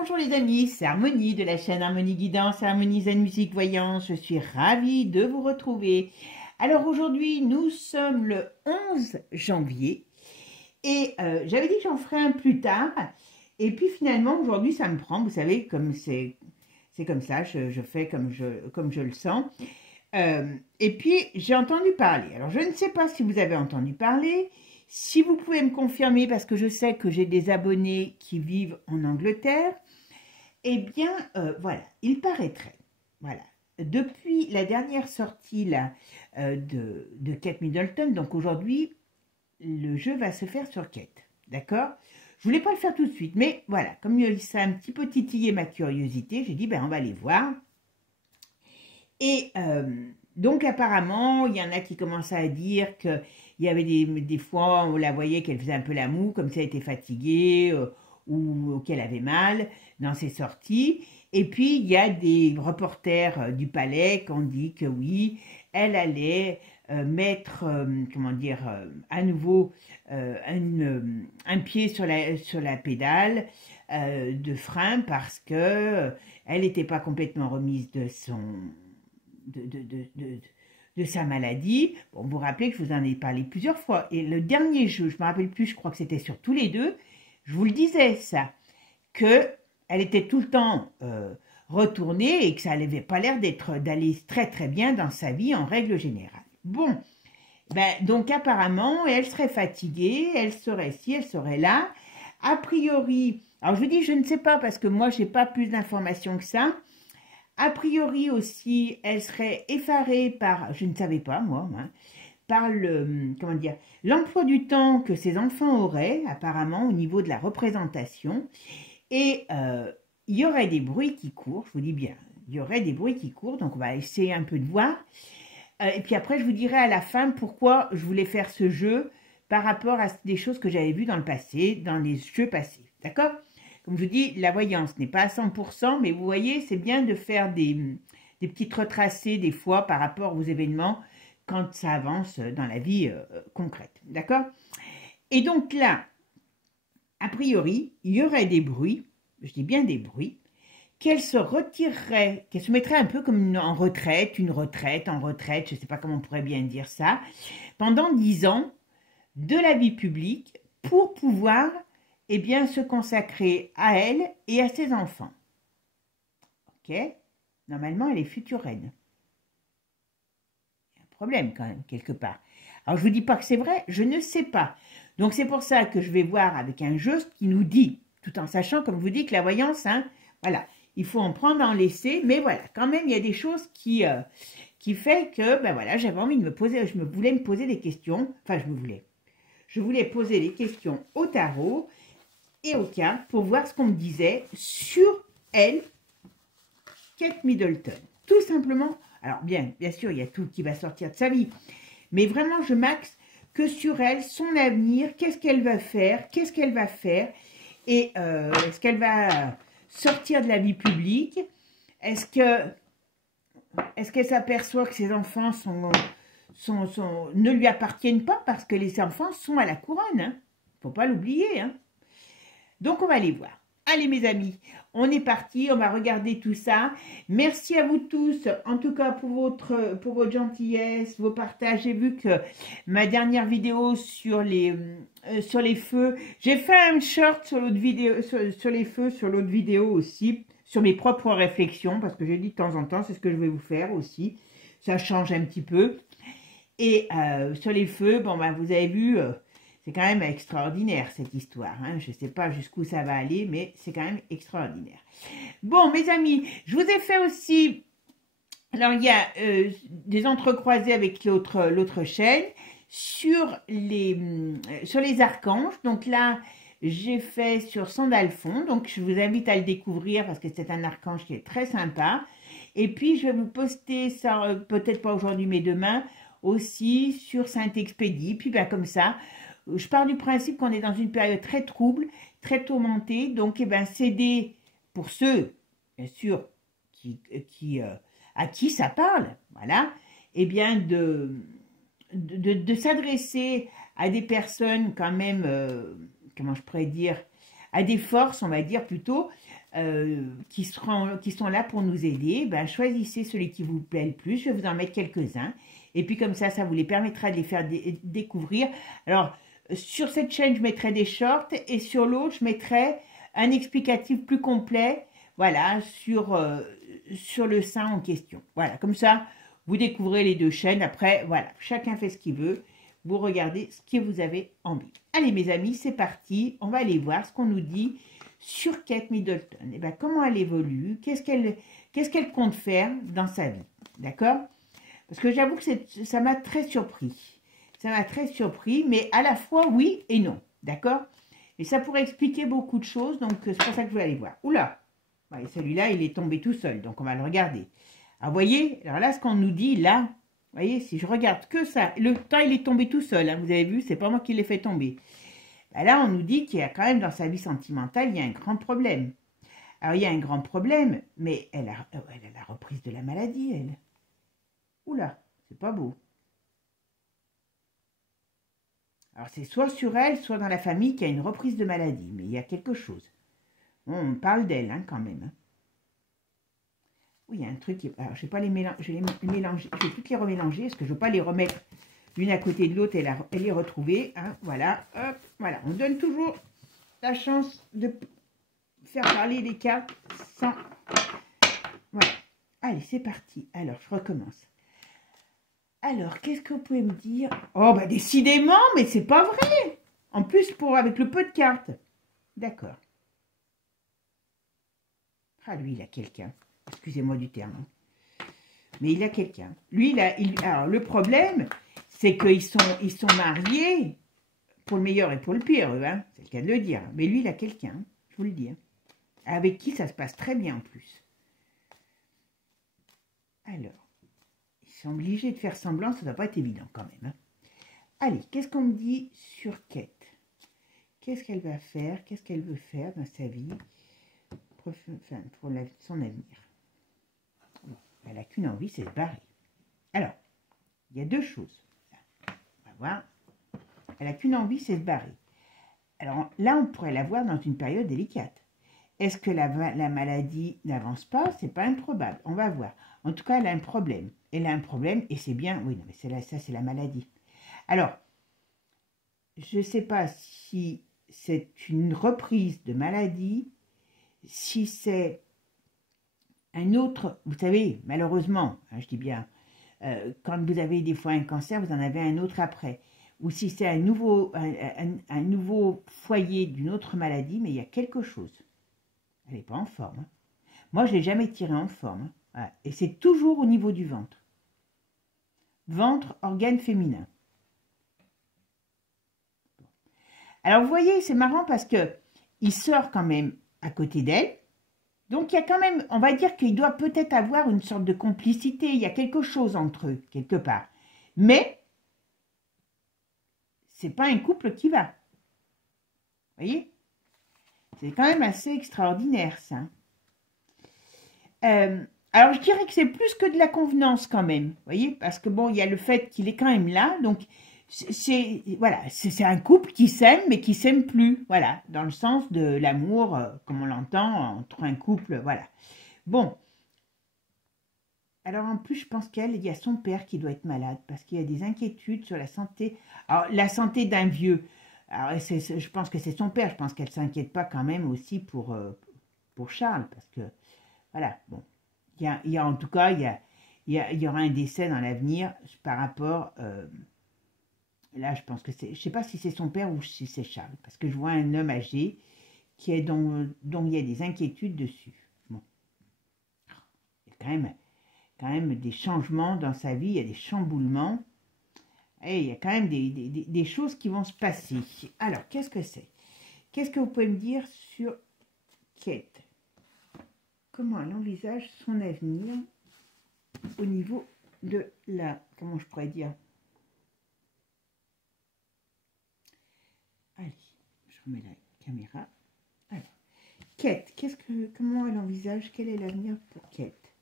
Bonjour les amis, c'est Harmonie de la chaîne Harmonie Guidance, Harmonie Zen Musique Voyance. Je suis ravie de vous retrouver. Alors aujourd'hui, nous sommes le 11 janvier et j'avais dit que j'en ferais un plus tard. Et puis finalement, aujourd'hui, ça me prend. Vous savez, comme c'est comme ça, je fais comme je le sens. Et puis, j'ai entendu parler. Alors, je ne sais pas si vous avez entendu parler. Si vous pouvez me confirmer, parce que je sais que j'ai des abonnés qui vivent en Angleterre, eh bien, voilà, il paraîtrait, voilà, depuis la dernière sortie là, de Kate Middleton, donc aujourd'hui, le jeu va se faire sur Kate, d'accord? Je voulais pas le faire tout de suite, mais voilà, comme ça a un petit peu titillé ma curiosité, j'ai dit, ben, on va aller voir. Et donc, apparemment, il y en a qui commencent à dire qu'il y avait des fois, on la voyait qu'elle faisait un peu la moue, comme si elle était fatiguée ou qu'elle avait mal dans ses sorties. Et puis, il y a des reporters du palais qui ont dit que oui, elle allait mettre, comment dire, à nouveau un pied sur la pédale de frein parce que elle n'était pas complètement remise de sa maladie. Bon, vous vous rappelez que je vous en ai parlé plusieurs fois. Et le dernier jeu, je ne me rappelle plus, je crois que c'était sur tous les deux, je vous le disais ça, qu'elle était tout le temps retournée et que ça n'avait pas l'air d'aller très très bien dans sa vie en règle générale. Bon, ben, donc apparemment, elle serait fatiguée, elle serait ci, elle serait là. A priori, alors je vous dis, je ne sais pas parce que moi, je n'ai pas plus d'informations que ça. A priori aussi, elle serait effarée par, je ne savais pas moi, hein, par comment dire, l'emploi du temps que ses enfants auraient apparemment au niveau de la représentation. Et il y aurait des bruits qui courent, je vous dis bien, il y aurait des bruits qui courent, donc on va essayer un peu de voir. Et puis après, je vous dirai à la fin pourquoi je voulais faire ce jeu par rapport à des choses que j'avais vues dans le passé, dans les jeux passés, d'accord ? Comme je vous dis, la voyance n'est pas à 100%, mais vous voyez, c'est bien de faire des petites retracées des fois par rapport aux événements quand ça avance dans la vie concrète. D'accord? Et donc là, a priori, il y aurait des bruits, je dis bien des bruits, qu'elle se retirerait, qu'elle se mettrait un peu comme en retraite, une retraite, en retraite, je ne sais pas comment on pourrait bien dire ça, pendant 10 ans de la vie publique pour pouvoir eh bien, se consacrer à elle et à ses enfants. Ok? Normalement, elle est future reine. Il y a un problème quand même, quelque part. Alors, je ne vous dis pas que c'est vrai, je ne sais pas. Donc, c'est pour ça que je vais voir avec un jeu qui nous dit, tout en sachant, comme je vous dis, que la voyance, hein, voilà, il faut en prendre, en laisser, mais voilà, quand même, il y a des choses qui fait que, ben voilà, j'avais envie de me poser, je voulais me poser des questions, enfin, je voulais poser des questions au tarot, et au cas pour voir ce qu'on me disait sur elle, Kate Middleton. Tout simplement, alors bien sûr, il y a tout qui va sortir de sa vie, mais vraiment, je m'axe que sur elle, son avenir, qu'est-ce qu'elle va faire, et est-ce qu'elle va sortir de la vie publique, est-ce qu'elle s'aperçoit que ses enfants ne lui appartiennent pas, parce que les enfants sont à la couronne, hein. Faut pas l'oublier, hein. Donc, on va aller voir. Allez, mes amis, on est parti, on va regarder tout ça. Merci à vous tous, en tout cas pour votre gentillesse, vos partages. J'ai vu que ma dernière vidéo sur les feux, j'ai fait un short sur l'autre vidéo, sur les feux, sur l'autre vidéo aussi, sur mes propres réflexions, parce que j'ai dit de temps en temps, c'est ce que je vais vous faire aussi. Ça change un petit peu. Et sur les feux, bon, ben, vous avez vu... c'est quand même extraordinaire cette histoire, hein. Je ne sais pas jusqu'où ça va aller, mais c'est quand même extraordinaire. Bon, mes amis, je vous ai fait aussi, alors il y a des entrecroisés avec l'autre chaîne, sur les archanges. Donc là, j'ai fait sur Sandalphon, donc je vous invite à le découvrir parce que c'est un archange qui est très sympa. Et puis, je vais vous poster ça, peut-être pas aujourd'hui, mais demain, aussi sur Saint-Expédie. Puis, ben, comme ça... Je pars du principe qu'on est dans une période très trouble, très tourmentée. Donc, eh ben, c'est pour ceux, bien sûr, à qui ça parle, voilà, eh bien, de s'adresser à des personnes quand même, comment je pourrais dire, à des forces, on va dire plutôt, qui sont là pour nous aider, ben, choisissez celui qui vous plaît le plus. Je vais vous en mettre quelques-uns. Et puis comme ça vous les permettra de les faire découvrir. Alors, sur cette chaîne, je mettrai des shorts et sur l'autre, je mettrai un explicatif plus complet, voilà, sur le sein en question. Voilà, comme ça, vous découvrez les deux chaînes. Après, voilà, chacun fait ce qu'il veut. Vous regardez ce que vous avez envie. Allez, mes amis, c'est parti. On va aller voir ce qu'on nous dit sur Kate Middleton. Et ben, comment elle évolue, qu'est-ce qu'elle compte faire dans sa vie, d'accord? Parce que j'avoue que ça m'a très surpris. Ça m'a très surpris, mais à la fois oui et non, d'accord? Et ça pourrait expliquer beaucoup de choses, donc c'est pour ça que je vais aller voir. Oula, ouais, celui-là, il est tombé tout seul, donc on va le regarder. Alors, vous voyez, alors là, ce qu'on nous dit, là, vous voyez, si je regarde que ça, le temps, il est tombé tout seul, hein, vous avez vu, c'est pas moi qui l'ai fait tomber. Ben là, on nous dit qu'il y a quand même dans sa vie sentimentale, il y a un grand problème. Alors, il y a un grand problème, mais elle a la reprise de la maladie, elle. Oula, c'est pas beau. Alors, c'est soit sur elle, soit dans la famille qu'il y a une reprise de maladie, mais il y a quelque chose. Bon, on parle d'elle, hein, quand même. Hein. Oui, il y a un truc. Alors, je vais pas les mélanger. Je vais toutes les remélanger, parce que je ne veux pas les remettre l'une à côté de l'autre et les retrouver. Hein, voilà, hop, voilà. On donne toujours la chance de faire parler les cartes sans... Voilà. Allez, c'est parti. Alors, je recommence. Alors, qu'est-ce que vous pouvez me dire? Oh, bah décidément, mais c'est pas vrai. En plus, avec le peu de cartes. D'accord. Ah, lui, il a quelqu'un. Excusez-moi du terme. Mais il a quelqu'un. Lui, alors, le problème, c'est qu'ils sont mariés pour le meilleur et pour le pire, eux, hein. C'est le cas de le dire. Mais lui, il a quelqu'un, je vous le dis. Hein. Avec qui ça se passe très bien, en plus. Alors. Ils sont obligés de faire semblant, ça ne doit pas être évident quand même. Hein. Allez, qu'est-ce qu'on me dit sur Kate? Qu'est-ce qu'elle va faire? Qu'est-ce qu'elle veut faire dans sa vie pour son avenir? Bon, elle n'a qu'une envie, c'est de se barrer. Alors, il y a deux choses. On va voir. Elle n'a qu'une envie, c'est de se barrer. Alors là, on pourrait la voir dans une période délicate. Est-ce que la maladie n'avance pas? C'est pas improbable. On va voir. En tout cas, elle a un problème. Elle a un problème et c'est bien... Oui, non, mais ça, c'est la maladie. Alors, je ne sais pas si c'est une reprise de maladie, si c'est un autre... Vous savez, malheureusement, hein, je dis bien, quand vous avez des fois un cancer, vous en avez un autre après. Ou si c'est un nouveau foyer d'une autre maladie, mais il y a quelque chose. Elle n'est pas en forme. Hein. Moi, je ne l'ai jamais tirée en forme. Hein. Voilà. Et c'est toujours au niveau du ventre. Ventre, organe féminin. Alors, vous voyez, c'est marrant parce que il sort quand même à côté d'elle. Donc, il y a quand même, on va dire qu'il doit peut-être avoir une sorte de complicité. Il y a quelque chose entre eux, quelque part. Mais, c'est pas un couple qui va. Vous voyez? C'est quand même assez extraordinaire, ça. Alors, je dirais que c'est plus que de la convenance quand même, vous voyez, parce que bon, il y a le fait qu'il est quand même là, donc voilà, c'est un couple qui s'aime, mais qui s'aime plus, voilà, dans le sens de l'amour, comme on l'entend, entre un couple, voilà. Bon, alors en plus, je pense il y a son père qui doit être malade, parce qu'il y a des inquiétudes sur la santé, alors la santé d'un vieux, alors je pense que c'est son père, je pense qu'elle ne s'inquiète pas quand même aussi pour Charles, parce que, voilà, bon. Il y a en tout cas, il y aura un décès dans l'avenir par rapport, là je pense que c'est, je ne sais pas si c'est son père ou si c'est Charles, parce que je vois un homme âgé dont il y a des inquiétudes dessus. Bon. Il y a quand même des changements dans sa vie, il y a des chamboulements, et il y a quand même des choses qui vont se passer. Alors, qu'est-ce que c'est? Qu'est-ce que vous pouvez me dire sur Kate? Comment elle envisage son avenir au niveau de la... Comment je pourrais dire? Allez, je remets la caméra. Alors, Kate, comment elle envisage? Quel est l'avenir pour Kate?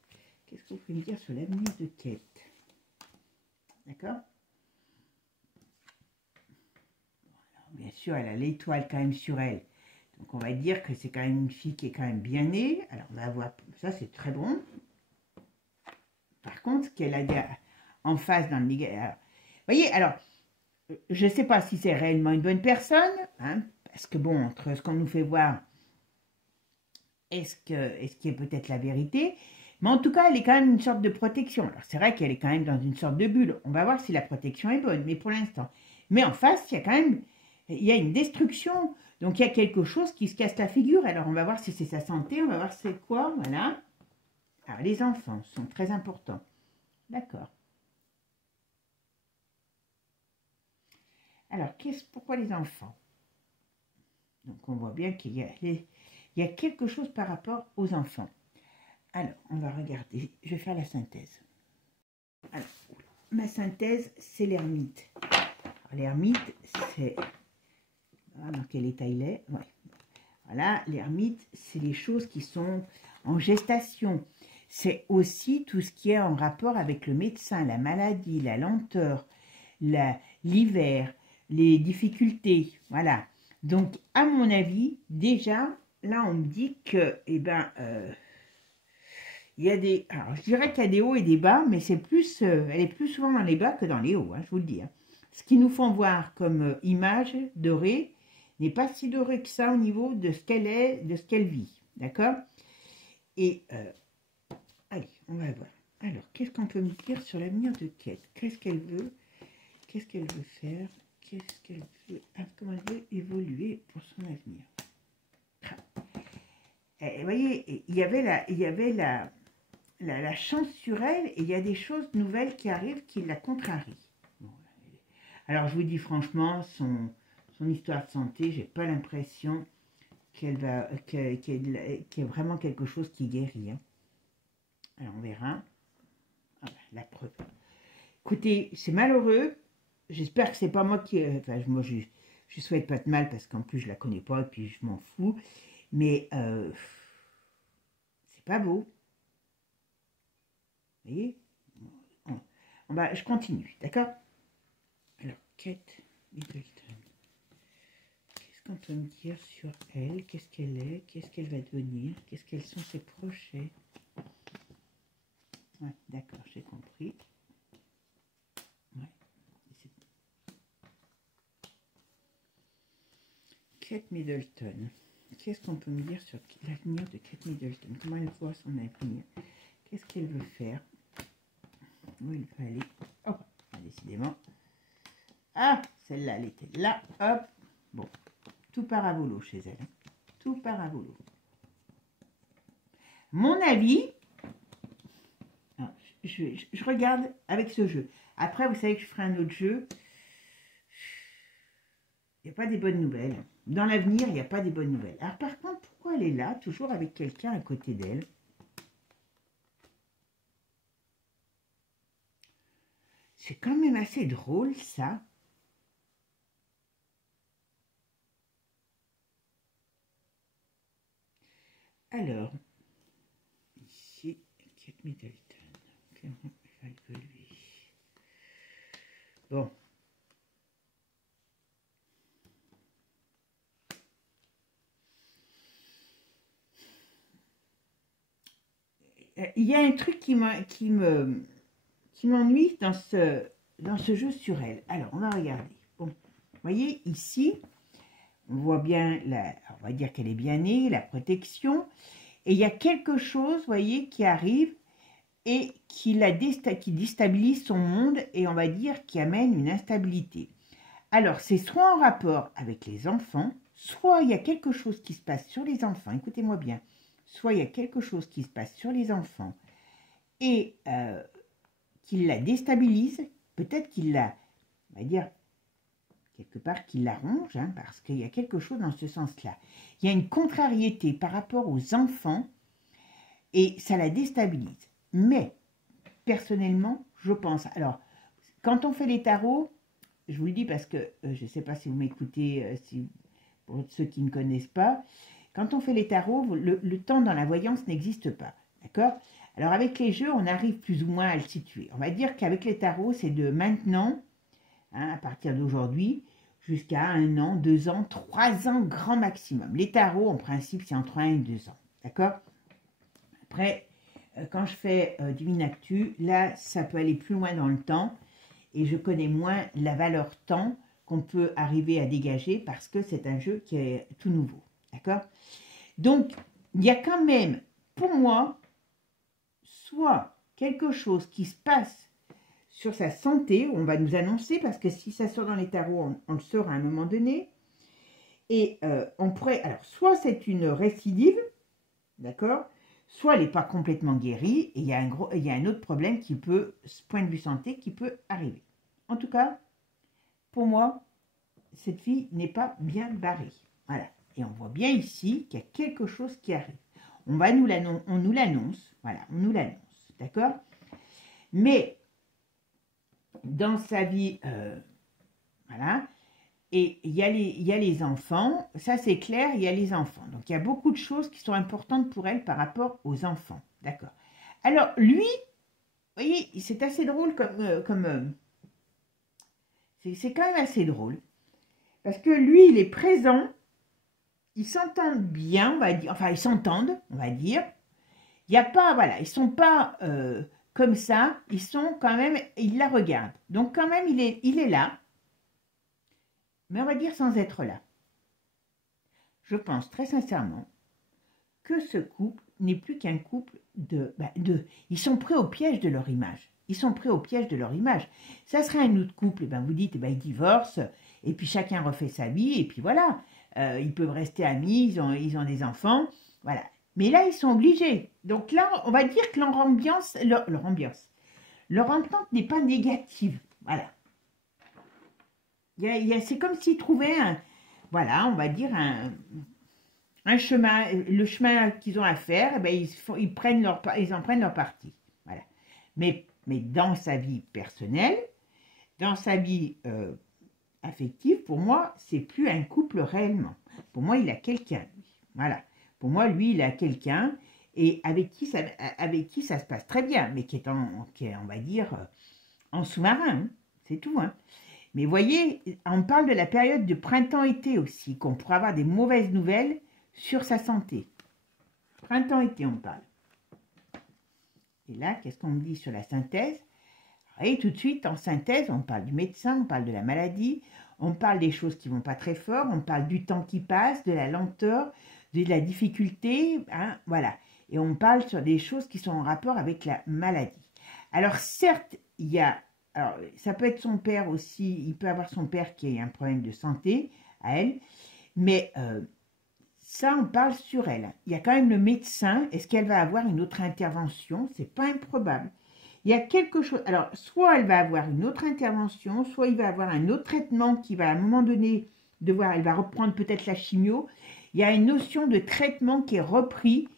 Qu'est-ce que vous pouvez me dire sur l'avenir de Kate? D'accord? Bien sûr, elle a l'étoile quand même sur elle. Donc on va dire que c'est quand même une fille qui est quand même bien née. Alors on va voir, ça c'est très bon. Par contre, ce qu'elle a en face dans le négatif. Vous voyez, alors, je ne sais pas si c'est réellement une bonne personne, hein, parce que bon, entre ce qu'on nous fait voir, est-ce qu'il y a peut-être la vérité? Mais en tout cas, elle est quand même une sorte de protection. Alors c'est vrai qu'elle est quand même dans une sorte de bulle. On va voir si la protection est bonne, mais pour l'instant. Mais en face, il y a quand même, il y a une destruction. Donc il y a quelque chose qui se casse la figure. Alors on va voir si c'est sa santé, on va voir c'est quoi, voilà. Alors les enfants sont très importants. D'accord. Alors, pourquoi les enfants? Donc, on voit bien qu'il y a quelque chose par rapport aux enfants. Alors, on va regarder. Je vais faire la synthèse. Alors, ma synthèse, c'est l'ermite. L'ermite, c'est... Dans quel état il est? Ouais. Voilà, l'ermite, c'est les choses qui sont en gestation. C'est aussi tout ce qui est en rapport avec le médecin, la maladie, la lenteur, l'hiver, les difficultés, voilà. Donc, à mon avis, déjà, là, on me dit que, eh ben, il y a des... Alors, je dirais qu'il y a des hauts et des bas, mais c'est plus, elle est plus souvent dans les bas que dans les hauts, hein, je vous le dis. Hein. Ce qui nous font voir comme image dorée n'est pas si doré que ça au niveau de ce qu'elle est, de ce qu'elle vit, d'accord? Et, allez, on va voir. Alors, qu'est-ce qu'on peut me dire sur l'avenir de Kate? Qu'est-ce qu'elle veut? Qu'est-ce qu'elle veut faire? Qu'est-ce qu'elle veut, comment elle veut évoluer pour son avenir? Et vous voyez, il y avait la chance sur elle, et il y a des choses nouvelles qui arrivent qui la contrarient. Bon, alors je vous dis franchement, son histoire de santé, j'ai pas l'impression qu'il y a vraiment quelque chose qui guérit. Hein. Alors on verra. Ah, la preuve. Écoutez, c'est malheureux. J'espère que c'est pas moi qui... Enfin, moi, je souhaite pas de mal parce qu'en plus, je la connais pas et puis je m'en fous. Mais c'est pas beau. Vous voyez? Je continue, d'accord? Alors, Kate Middleton. Qu'est-ce qu'on peut me dire sur elle? Qu'est-ce qu'elle est? Qu'est-ce qu'elle va devenir? Quels sont ses projets? Ouais, d'accord, j'ai compris. Kate Middleton. Qu'est-ce qu'on peut me dire sur l'avenir de Kate Middleton? Comment elle voit son avenir? Qu'est-ce qu'elle veut faire? Où elle veut aller? Oh, décidément. Ah, celle-là, elle était là. Hop. Bon, tout part à volo chez elle. Tout part à volo. Mon avis, je regarde avec ce jeu. Après, vous savez que je ferai un autre jeu. Il n'y a pas des bonnes nouvelles. Dans l'avenir, il n'y a pas des bonnes nouvelles. Alors par contre, pourquoi elle est là, toujours avec quelqu'un à côté d'elle? C'est quand même assez drôle, ça. Alors, ici, Kate Middleton. Comment elle va évoluer? Bon. Il y a un truc qui m'ennuie dans ce jeu sur elle. Alors, on va regarder. Bon, vous voyez, ici, on voit bien, on va dire qu'elle est bien née, la protection. Et il y a quelque chose, vous voyez, qui arrive et qui déstabilise son monde et on va dire qui amène une instabilité. Alors, c'est soit en rapport avec les enfants, soit il y a quelque chose qui se passe sur les enfants. Écoutez-moi bien. Soit il y a quelque chose qui se passe sur les enfants et qu'il la déstabilise, peut-être qu'il la, on va dire, quelque part qu'il la ronge, hein, parce qu'il y a quelque chose dans ce sens-là. Il y a une contrariété par rapport aux enfants et ça la déstabilise. Mais, personnellement, je pense, alors, quand on fait les tarots, je vous le dis parce que je ne sais pas si vous m'écoutez, pour ceux qui ne connaissent pas, quand on fait les tarots, le temps dans la voyance n'existe pas, d'accord? Alors avec les jeux, on arrive plus ou moins à le situer. On va dire qu'avec les tarots, c'est de maintenant, hein, à partir d'aujourd'hui, jusqu'à 1 an, 2 ans, 3 ans grand maximum. Les tarots, en principe, c'est entre 1 et 2 ans. D'accord? Après, quand je fais Divine Actu, là, ça peut aller plus loin dans le temps et je connais moins la valeur temps qu'on peut arriver à dégager parce que c'est un jeu qui est tout nouveau. D'accord? Donc, il y a quand même, pour moi, soit quelque chose qui se passe sur sa santé, on va nous annoncer, parce que si ça sort dans les tarots, on le saura à un moment donné, et on pourrait, alors, soit c'est une récidive, d'accord, soit elle n'est pas complètement guérie, et il y a un autre problème qui peut, ce point de vue santé, qui peut arriver. En tout cas, pour moi, cette fille n'est pas bien barrée. Voilà. Et on voit bien ici qu'il y a quelque chose qui arrive. On nous l'annonce. Voilà, on nous l'annonce. D'accord? Mais, dans sa vie, voilà, et il y a les enfants, ça c'est clair, il y a les enfants. Donc, il y a beaucoup de choses qui sont importantes pour elle par rapport aux enfants. D'accord? Alors, lui, vous voyez, c'est assez drôle c'est quand même assez drôle. Parce que lui, il est présent, ils s'entendent bien, on va dire, enfin, ils s'entendent, on va dire. Il n'y a pas, voilà, ils ne sont pas comme ça, ils sont quand même, ils la regardent. Donc, quand même, il est là, mais on va dire sans être là. Je pense très sincèrement que ce couple n'est plus qu'un couple ils sont pris au piège de leur image. Ils sont pris au piège de leur image. Ça serait un autre couple, vous dites, ils divorcent, et puis chacun refait sa vie, et puis voilà. Ils peuvent rester amis, ils ont des enfants, voilà. Mais là, ils sont obligés. Donc là, on va dire que leur entente n'est pas négative. Voilà. C'est comme s'ils trouvaient voilà, on va dire un chemin, le chemin qu'ils ont à faire, ils en prennent leur parti. Voilà. Mais dans sa vie personnelle, dans sa vie affective, pour moi, c'est plus un couple réellement. Pour moi, il a quelqu'un, lui. Voilà. Pour moi, lui, il a quelqu'un et avec qui ça se passe très bien, mais qui est on va dire, en sous-marin. Hein. C'est tout. Hein. Mais voyez, on parle de la période de printemps-été aussi, qu'on pourra avoir des mauvaises nouvelles sur sa santé. Printemps-été, on parle. Et là, qu'est-ce qu'on me dit sur la synthèse? Et tout de suite, en synthèse, on parle du médecin, on parle de la maladie, on parle des choses qui ne vont pas très fort, on parle du temps qui passe, de la lenteur, de la difficulté, hein, voilà. Et on parle sur des choses qui sont en rapport avec la maladie. Alors certes, il y a, alors ça peut être son père aussi, il peut avoir son père qui a un problème de santé à elle, mais ça, on parle sur elle. Il y a quand même le médecin, est-ce qu'elle va avoir une autre intervention? C'est pas improbable. Il y a quelque chose, alors soit elle va avoir une autre intervention, soit il va avoir un autre traitement qui va à un moment donné elle va reprendre peut-être la chimio. Il y a une notion de traitement qui est repris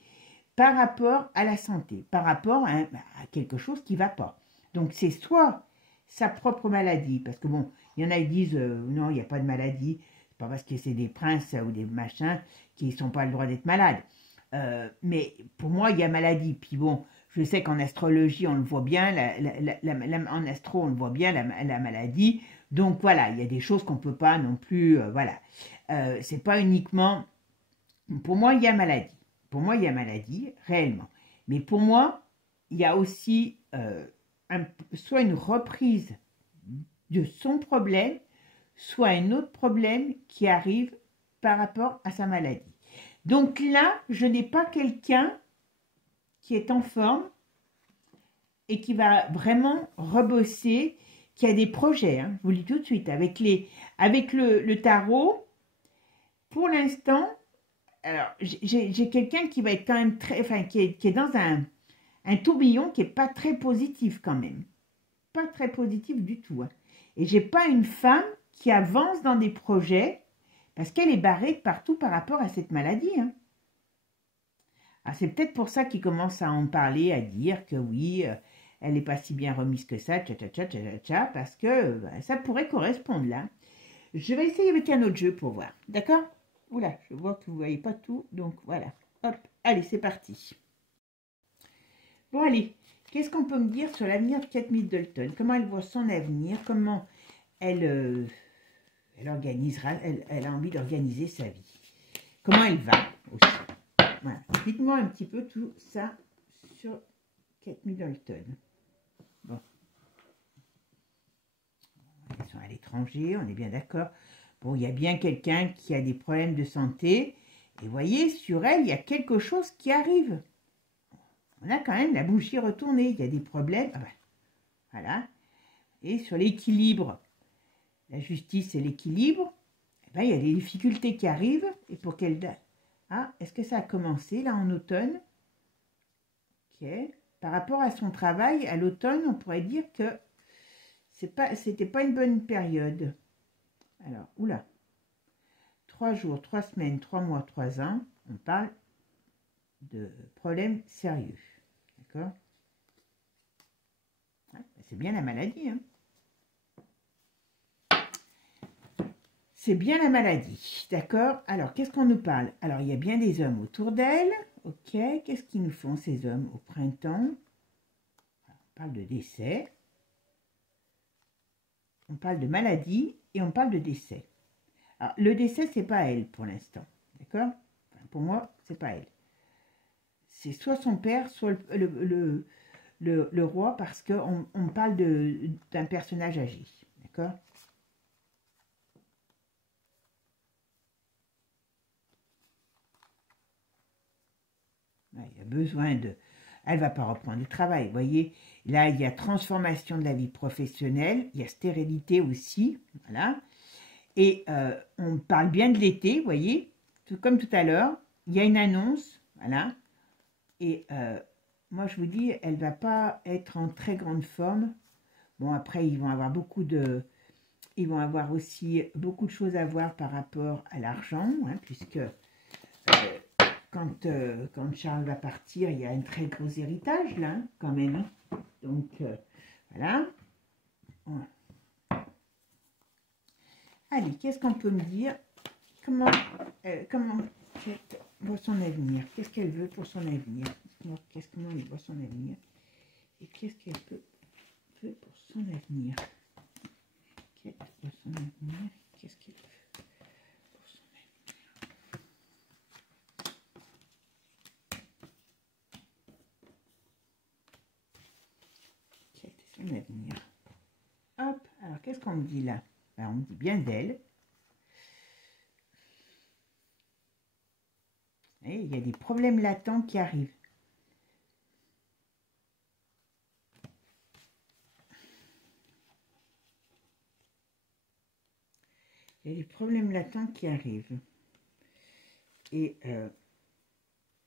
par rapport à la santé, par rapport à quelque chose qui ne va pas. Donc c'est soit sa propre maladie, parce que bon, il y en a qui disent non, il n'y a pas de maladie, c'est pas parce que c'est des princes ou des machins qui n'ont pas le droit d'être malades. Mais pour moi, il y a maladie, puis bon, je sais qu'en astrologie, on le voit bien, en astro, on le voit bien, la maladie. Donc voilà, il y a des choses qu'on ne peut pas non plus, voilà. C'est pas uniquement, pour moi, il y a maladie. Pour moi, il y a maladie, réellement. Mais pour moi, il y a aussi soit une reprise de son problème, soit un autre problème qui arrive par rapport à sa maladie. Donc là, je n'ai pas quelqu'un qui est en forme et qui va vraiment rebosser, qui a des projets, hein, je vous le dis tout de suite, avec le tarot, pour l'instant, alors j'ai quelqu'un qui va être quand même qui est dans un tourbillon qui n'est pas très positif quand même, pas très positif du tout. Hein. Et j'ai pas une femme qui avance dans des projets, parce qu'elle est barrée de partout par rapport à cette maladie, hein. C'est peut-être pour ça qu'il commence à en parler, à dire que oui, elle n'est pas si bien remise que ça, parce que ça pourrait correspondre là. Je vais essayer avec un autre jeu pour voir, d'accord? Oula, je vois que vous ne voyez pas tout, donc voilà. Hop, allez, c'est parti. Bon, allez, qu'est-ce qu'on peut me dire sur l'avenir de Kate Middleton? Comment elle voit son avenir? Comment elle Elle organisera, elle a envie d'organiser sa vie. Comment elle va aussi. Voilà. Dites-moi un petit peu tout ça sur Kate Middleton. Bon. Ils sont à l'étranger, on est bien d'accord. Bon, il y a bien quelqu'un qui a des problèmes de santé. Et vous voyez, sur elle, il y a quelque chose qui arrive. On a quand même la bougie retournée. Il y a des problèmes. Ah ben, voilà. Et sur l'équilibre, la justice et l'équilibre, eh ben, il y a des difficultés qui arrivent. Et pour quelle date? Ah, est-ce que ça a commencé là en automne? Ok. Par rapport à son travail, à l'automne, on pourrait dire que c'était pas une bonne période. Alors, oula. 3 jours, 3 semaines, 3 mois, 3 ans, on parle de problèmes sérieux. D'accord? Ouais, c'est bien la maladie, hein. C'est bien la maladie, d'accord? Alors, qu'est-ce qu'on nous parle? Alors, il y a bien des hommes autour d'elle, ok? Qu'est-ce qu'ils nous font, ces hommes, au printemps? On parle de décès, on parle de maladie et on parle de décès. Alors, le décès, c'est pas elle pour l'instant, d'accord? Enfin, pour moi, c'est pas elle. C'est soit son père, soit le roi, parce qu'on parle d'un personnage âgé, d'accord? Il y a besoin de... Elle ne va pas reprendre du travail, vous voyez. Là, il y a transformation de la vie professionnelle, il y a stérilité aussi, voilà. Et on parle bien de l'été, vous voyez, tout comme tout à l'heure. Il y a une annonce, voilà. Et moi, je vous dis, elle ne va pas être en très grande forme. Bon, après, ils vont avoir ils vont avoir aussi beaucoup de choses à voir par rapport à l'argent, hein, puisque... quand Charles va partir, il y a un très gros héritage, là, quand même. Donc, voilà. Allez, qu'est-ce qu'on peut me dire? Comment Kate voit son avenir? Qu'est-ce qu'elle veut pour son avenir? Comment elle voit son avenir? Et qu'est-ce qu'elle veut pour son avenir? Kate voit son avenir. Qu'est-ce qu'elle veut? Avenir. Hop, alors qu'est-ce qu'on me dit là? Alors, on me dit bien d'elle. Et il y a des problèmes latents qui arrivent. Il y a des problèmes latents qui arrivent. Et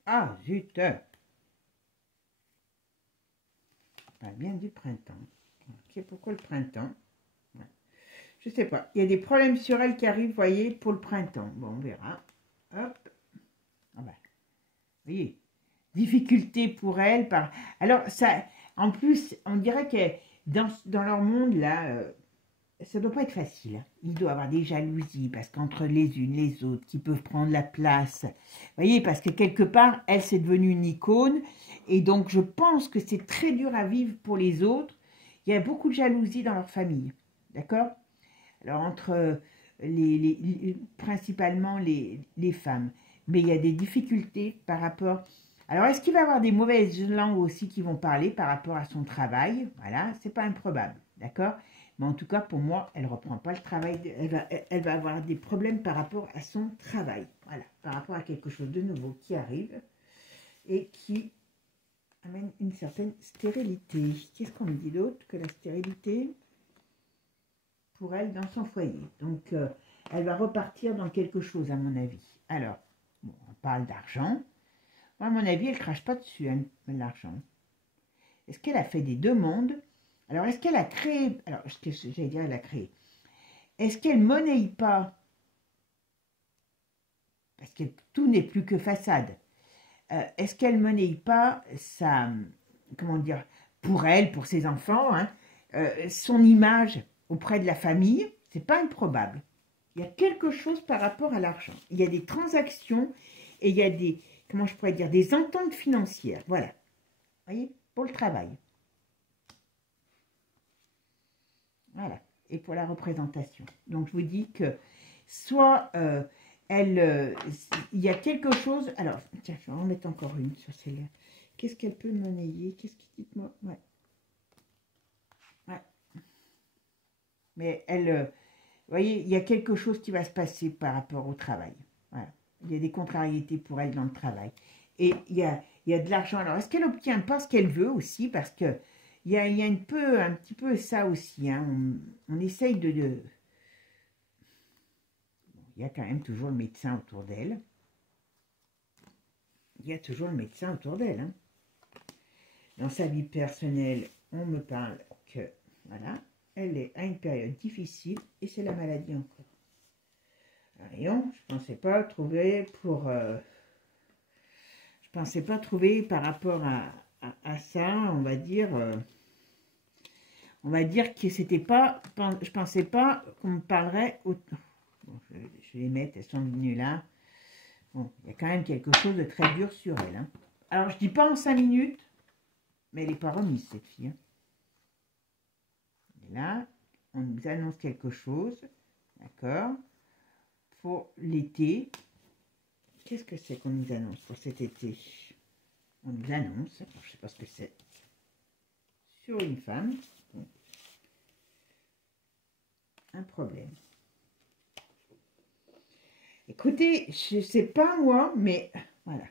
ah, zut! Bien du printemps. Ok, pourquoi le printemps? Ouais. Je sais pas. Il y a des problèmes sur elle qui arrivent, vous voyez, pour le printemps. Bon, on verra. Hop. Ah ben, vous voyez, difficulté pour elle. Alors, ça, en plus, on dirait que dans leur monde, là, ça doit pas être facile. Il doit y avoir des jalousies, parce qu'entre les unes, les autres, qui peuvent prendre la place. Vous voyez, parce que quelque part, elle, c'est devenue une icône. Et donc, je pense que c'est très dur à vivre pour les autres. Il y a beaucoup de jalousie dans leur famille. D'accord? Alors, entre principalement les femmes. Mais il y a des difficultés par rapport... Alors, est-ce qu'il va y avoir des mauvaises langues aussi qui vont parler par rapport à son travail? Voilà, c'est pas improbable. D'accord? Mais en tout cas, pour moi, elle ne reprend pas le travail. Elle va avoir des problèmes par rapport à son travail. Voilà, par rapport à quelque chose de nouveau qui arrive et qui amène une certaine stérilité. Qu'est-ce qu'on me dit d'autre que la stérilité pour elle dans son foyer? Donc, elle va repartir dans quelque chose, à mon avis. Alors, bon, on parle d'argent. À mon avis, elle ne crache pas dessus, hein, l'argent. Est-ce qu'elle a fait des demandes? Alors, est-ce qu'elle a créé... Alors, ce que j'allais dire, elle a créé. Est-ce qu'elle ne monnaie pas? Parce que tout n'est plus que façade. Est-ce qu'elle ne monnaie pas sa... Comment dire? Pour elle, pour ses enfants, hein, son image auprès de la famille? C'est pas improbable. Il y a quelque chose par rapport à l'argent. Il y a des transactions et il y a des... Comment je pourrais dire? Des ententes financières. Voilà. Vous voyez? Pour le travail. Voilà. et pour la représentation. Donc, je vous dis que soit il y a quelque chose... Alors, tiens, je vais en mettre encore une sur celle-là. Qu'est-ce qu'elle peut monnayer? Qu'est-ce qui... Dites-moi. Ouais. Ouais. Mais elle... vous voyez, il y a quelque chose qui va se passer par rapport au travail. Voilà. Il y a des contrariétés pour elle dans le travail. Et il y a de l'argent. Alors, est-ce qu'elle n'obtient pas ce qu'elle veut aussi? Parce que il y a un petit peu ça aussi. Hein. On essaye de... Il y a quand même toujours le médecin autour d'elle. Il y a toujours le médecin autour d'elle. Hein. Dans sa vie personnelle, on me parle que, voilà, elle est à une période difficile et c'est la maladie encore. Voyons, je ne pensais pas trouver pour... je pensais pas trouver par rapport à ça, on va dire que c'était pas... Je pensais pas qu'on me parlerait autant. Bon, je vais les mettre, elles sont venues là. Bon, il y a quand même quelque chose de très dur sur elle. Hein. Alors, je dis pas en 5 minutes, mais elle n'est pas remise, cette fille. Hein. Et là, on nous annonce quelque chose, d'accord, pour l'été. Qu'est-ce que c'est qu'on nous annonce pour cet été? On nous annonce, je ne sais pas ce que c'est, sur une femme, bon, un problème. Écoutez, je ne sais pas moi, mais voilà.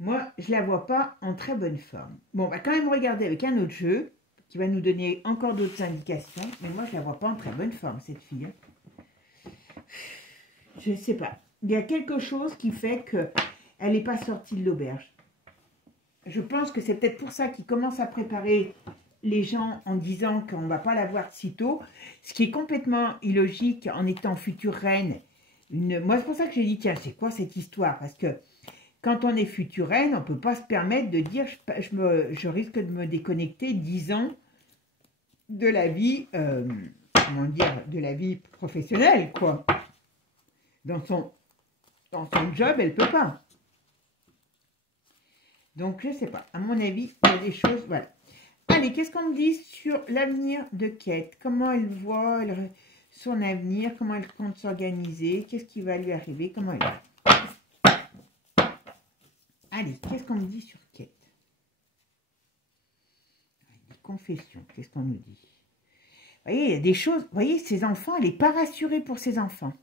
Moi, je ne la vois pas en très bonne forme. Bon, on va quand même regarder avec un autre jeu, qui va nous donner encore d'autres indications, mais moi, je ne la vois pas en très bonne forme, cette fille. Hein. Je ne sais pas. Il y a quelque chose qui fait qu'elle n'est pas sortie de l'auberge. Je pense que c'est peut-être pour ça qu'ils commencent à préparer les gens en disant qu'on ne va pas la voir si tôt, ce qui est complètement illogique en étant future reine. Moi, c'est pour ça que j'ai dit, tiens, c'est quoi cette histoire? Parce que quand on est future reine, on ne peut pas se permettre de dire, je risque de me déconnecter 10 ans de la vie, comment dire, de la vie professionnelle, quoi. Dans son job, elle ne peut pas. Donc, je ne sais pas. À mon avis, il y a des choses, voilà. Allez, qu'est-ce qu'on me dit sur l'avenir de Kate? Comment elle voit son avenir? Comment elle compte s'organiser? Qu'est-ce qui va lui arriver? Comment elle va? Allez, qu'est-ce qu'on me dit sur Kate? Des confessions, qu'est-ce qu'on nous dit? Vous voyez, il y a des choses... Vous voyez, ses enfants, elle n'est pas rassurée pour ses enfants.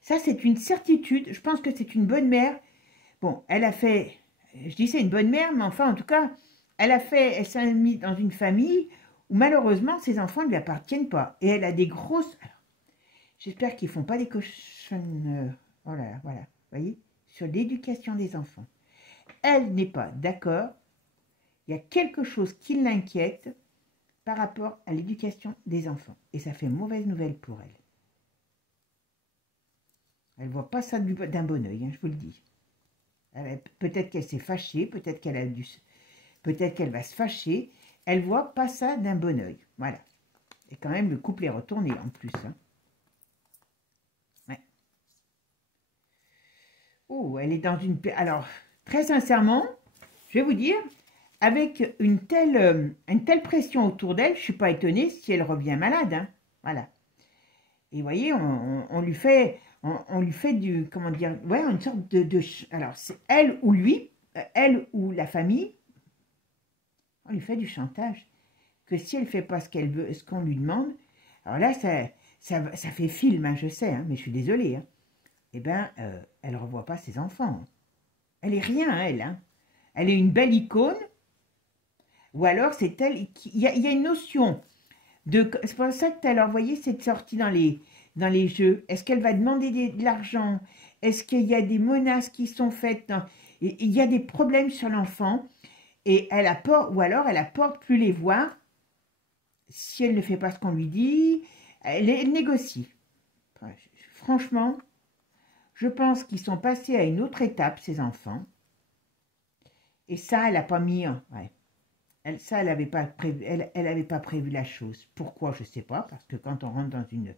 Ça, c'est une certitude. Je pense que c'est une bonne mère. Bon, elle a fait... Je dis c'est une bonne mère, mais enfin, en tout cas... Elle s'est mise dans une famille où malheureusement ses enfants ne lui appartiennent pas. Et elle a des grosses... J'espère qu'ils ne font pas des cochonnes... voilà, voilà. Vous voyez? Sur l'éducation des enfants. Elle n'est pas d'accord. Il y a quelque chose qui l'inquiète par rapport à l'éducation des enfants. Et ça fait mauvaise nouvelle pour elle. Elle ne voit pas ça d'un bon oeil, hein, je vous le dis. Peut-être qu'elle s'est fâchée, peut-être qu'elle a dû... Peut-être qu'elle va se fâcher. Elle voit pas ça d'un bon oeil. Voilà. Et quand même, le couple est retourné en plus. Hein. Ouais. Oh, elle est dans une... Alors, très sincèrement, je vais vous dire, avec une telle pression autour d'elle, je ne suis pas étonnée si elle revient malade. Hein. Voilà. Et vous voyez, on lui fait du... Comment dire? Ouais, une sorte de alors, c'est elle ou lui, elle ou la famille. On lui fait du chantage. Que si elle ne fait pas ce qu'elle veut, ce qu'on lui demande, alors là, ça fait film, hein, je sais, hein, mais je suis désolée. Hein. Eh bien, elle ne revoit pas ses enfants. Hein. Elle est rien, hein, elle. Hein. Elle est une belle icône. Ou alors, c'est elle... Il y a une notion de... C'est pour ça que tu as, alors, vous voyez, cette sortie dans les jeux. Est-ce qu'elle va demander de l'argent? Est-ce qu'il y a des menaces qui sont faites? Il y a des problèmes sur l'enfant. Et elle apporte, ou alors elle apporte plus les voir. Si elle ne fait pas ce qu'on lui dit, elle négocie. Franchement, je pense qu'ils sont passés à une autre étape, ces enfants. Et ça, elle n'a pas mis... Ouais. Ça, elle n'avait pas prévu, elle avait pas prévu la chose. Pourquoi, je ne sais pas. Parce que quand on rentre dans une...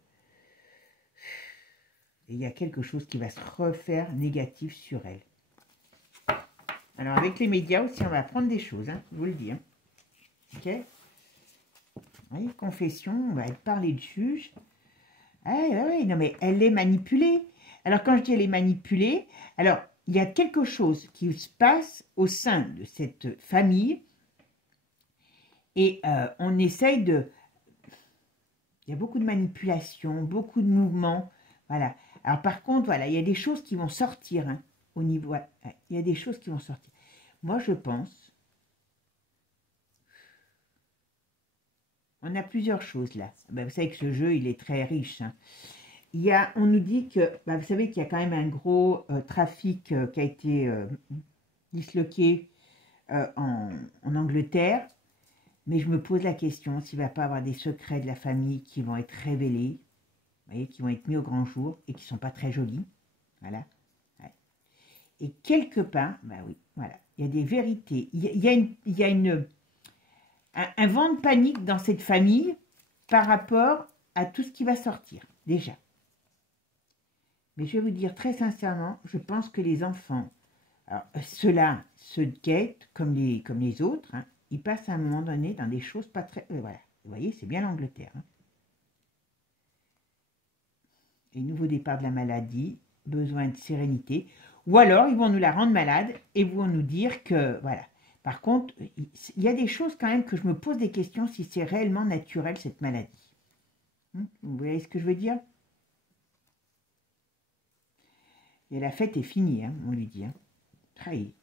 Il y a quelque chose qui va se refaire négatif sur elle. Alors, avec les médias aussi, on va apprendre des choses, hein, je vous le dis. Hein. Ok? Vous voyez, confession, elle parlait de juge. Oui, non, mais elle est manipulée. Alors, quand je dis elle est manipulée, alors, il y a quelque chose qui se passe au sein de cette famille et on essaye de... Il y a beaucoup de manipulation, beaucoup de mouvements, voilà. Alors, par contre, voilà, il y a des choses qui vont sortir, hein, au niveau... Ouais, il y a des choses qui vont sortir. Moi, je pense... On a plusieurs choses, là. Ben, vous savez que ce jeu, il est très riche, hein. On nous dit que, bah, vous savez qu'il y a quand même un gros trafic qui a été disloqué en Angleterre, mais je me pose la question s'il ne va pas avoir des secrets de la famille qui vont être révélés, vous voyez, qui vont être mis au grand jour et qui ne sont pas très jolis, voilà. Ouais. Et quelque part, bah oui, voilà, il y a des vérités, il y a un vent de panique dans cette famille par rapport à tout ce qui va sortir, déjà. Mais je vais vous dire très sincèrement, je pense que les enfants, ceux-là, ceux de Kate, comme les autres, hein, ils passent à un moment donné dans des choses pas très... voilà, vous voyez, c'est bien l'Angleterre. Hein. Et nouveau départ de la maladie, besoin de sérénité. Ou alors, ils vont nous la rendre malade et vont nous dire que... Voilà. Par contre, il y a des choses quand même que je me pose des questions si c'est réellement naturel, cette maladie. Vous voyez ce que je veux dire? Et la fête est finie, hein, on lui dit. Hein. Trahi.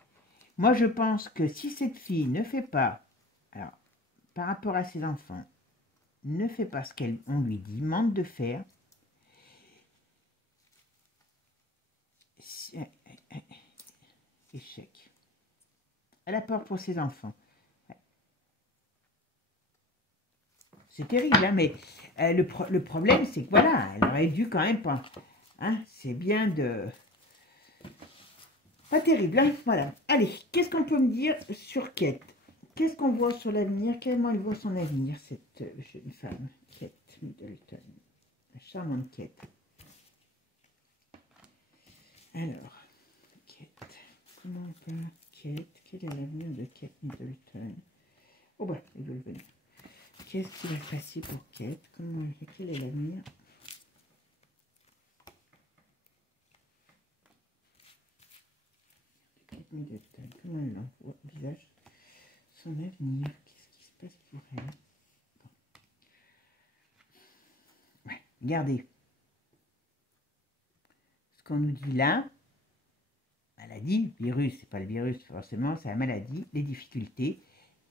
Moi, je pense que si cette fille ne fait pas, alors, par rapport à ses enfants, ne fait pas ce qu'on lui demande de faire, échec. Elle a peur pour ses enfants. C'est terrible, hein, mais le problème, c'est que voilà, elle aurait dû quand même pas. Hein, c'est bien de... Pas terrible, hein, voilà. Allez, qu'est-ce qu'on peut me dire sur Kate? Qu'est-ce qu'on voit sur l'avenir? Comment elle voit son avenir, cette jeune femme, Kate Middleton, la charmante Kate. Alors, Kate, comment on peut... Kate, quel est l'avenir de Kate Middleton? Oh bah, ils veulent venir. Qu'est-ce qui va se passer pour Kate? Quel est l'avenir? Kate Middleton, comment elle l'envoie au visage? Son avenir, qu'est-ce qui se passe pour elle? Bon. Ouais, regardez. Ce qu'on nous dit là, maladie, virus, c'est pas le virus forcément, c'est la maladie, les difficultés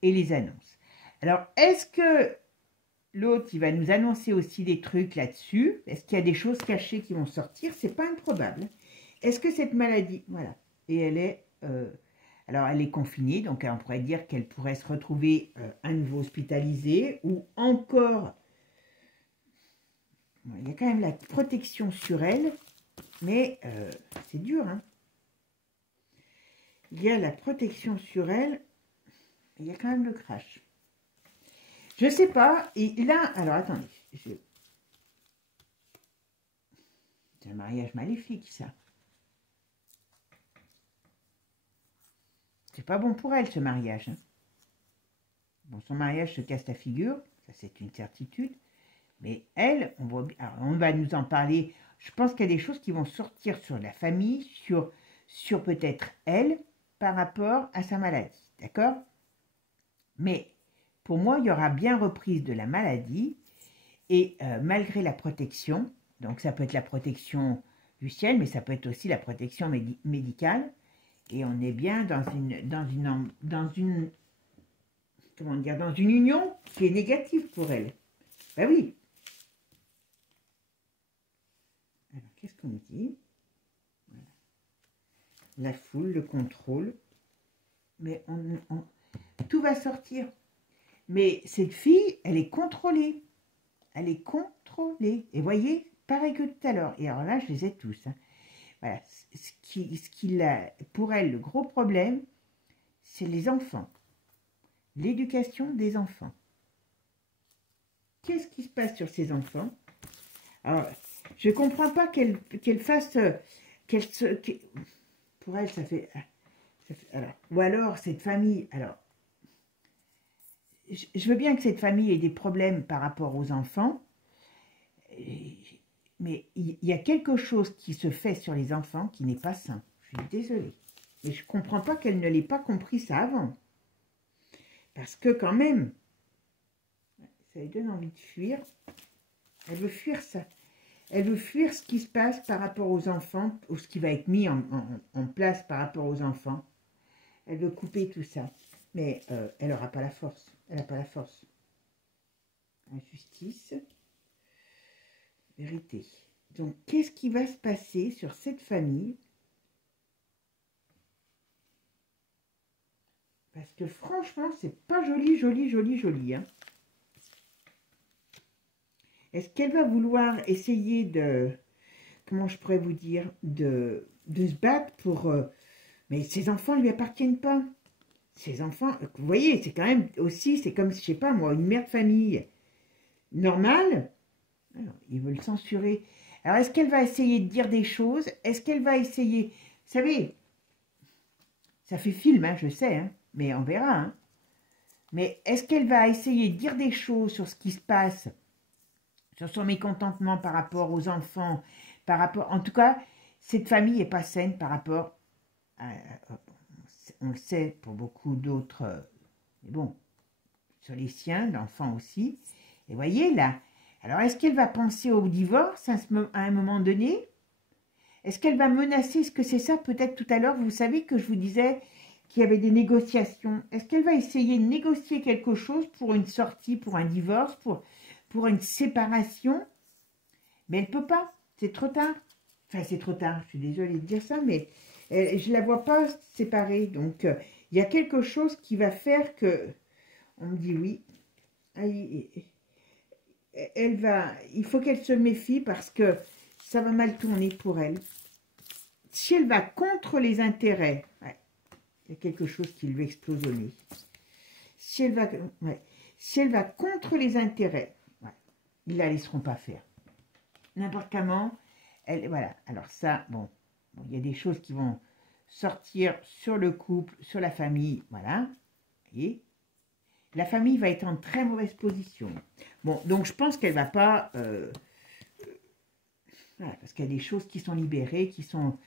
et les annonces. Alors, est-ce que l'autre, il va nous annoncer aussi des trucs là-dessus? Est-ce qu'il y a des choses cachées qui vont sortir? C'est pas improbable. Est-ce que cette maladie, voilà, et elle est... alors, elle est confinée, donc on pourrait dire qu'elle pourrait se retrouver à nouveau hospitalisée ou encore... Il y a quand même la protection sur elle, mais c'est dur, hein. Il y a la protection sur elle, il y a quand même le crash. Je sais pas, et là, alors attendez, c'est un mariage maléfique, ça. C'est pas bon pour elle, ce mariage. Hein. Bon, son mariage se casse la figure, ça c'est une certitude. Mais elle, on va nous en parler. Je pense qu'il y a des choses qui vont sortir sur la famille, sur peut-être elle, par rapport à sa maladie. D'accord? Mais pour moi, il y aura bien reprise de la maladie. Et malgré la protection, donc ça peut être la protection du ciel, mais ça peut être aussi la protection médicale. Et on est bien dans une comment dire, dans une union qui est négative pour elle. Ben oui. Alors, qu'est-ce qu'on dit? Voilà. La foule, le contrôle. Mais tout va sortir. Mais cette fille, elle est contrôlée. Elle est contrôlée. Et voyez, pareil que tout à l'heure. Et alors là, je les ai tous. Hein. Voilà. Pour elle, le gros problème, c'est les enfants. L'éducation des enfants. Qu'est-ce qui se passe sur ces enfants? Alors, je ne comprends pas qu'elle fasse... pour elle, ça fait alors, ou alors, cette famille... Alors, je veux bien que cette famille ait des problèmes par rapport aux enfants, mais il y a quelque chose qui se fait sur les enfants qui n'est pas sain. Je suis désolée. Mais je ne comprends pas qu'elle ne l'ait pas compris ça avant. Parce que quand même, ça lui donne envie de fuir. Elle veut fuir ça. Elle veut fuir ce qui se passe par rapport aux enfants, ou ce qui va être mis en place par rapport aux enfants. Elle veut couper tout ça. Mais elle n'aura pas la force. Elle n'a pas la force. Injustice. Vérité. Donc, qu'est-ce qui va se passer sur cette famille? Parce que franchement, c'est pas joli, joli, joli, joli. Hein. Est-ce qu'elle va vouloir essayer de... Comment je pourrais vous dire? De se battre pour... mais ses enfants ne lui appartiennent pas. Ses enfants... Vous voyez, c'est quand même aussi... C'est comme, je sais pas moi, une mère de famille normale. Alors, ils veulent censurer. Alors, est-ce qu'elle va essayer de dire des choses? Est-ce qu'elle va essayer... Vous savez, ça fait film, hein, je sais, hein, mais on verra. Hein. Mais est-ce qu'elle va essayer de dire des choses sur ce qui se passe, sur son mécontentement par rapport aux enfants, par rapport... En tout cas, cette famille n'est pas saine par rapport à... On le sait pour beaucoup d'autres... mais bon, sur les siens, d'enfants aussi. Et voyez, là... Alors, est-ce qu'elle va penser au divorce à un moment donné? Est-ce qu'elle va menacer? Est-ce que c'est ça peut-être tout à l'heure? Vous savez que je vous disais qu'il y avait des négociations. Est-ce qu'elle va essayer de négocier quelque chose pour une sortie, pour un divorce, pour une séparation? Mais elle ne peut pas. C'est trop tard. Enfin, c'est trop tard. Je suis désolée de dire ça, mais je ne la vois pas séparée. Donc, il y a quelque chose qui va faire que... On me dit oui. Il faut qu'elle se méfie parce que ça va mal tourner pour elle. Si elle va contre les intérêts, ouais, il y a quelque chose qui lui explose au nez. Si elle va contre les intérêts, ouais, ils ne la laisseront pas faire. N'importe comment, voilà. Alors ça, bon, il y a des choses qui vont sortir sur le couple, sur la famille, voilà. Vous voyez ? La famille va être en très mauvaise position. Bon, donc je pense qu'elle ne va pas... voilà, parce qu'il y a des choses qui sont libérées, qui sont...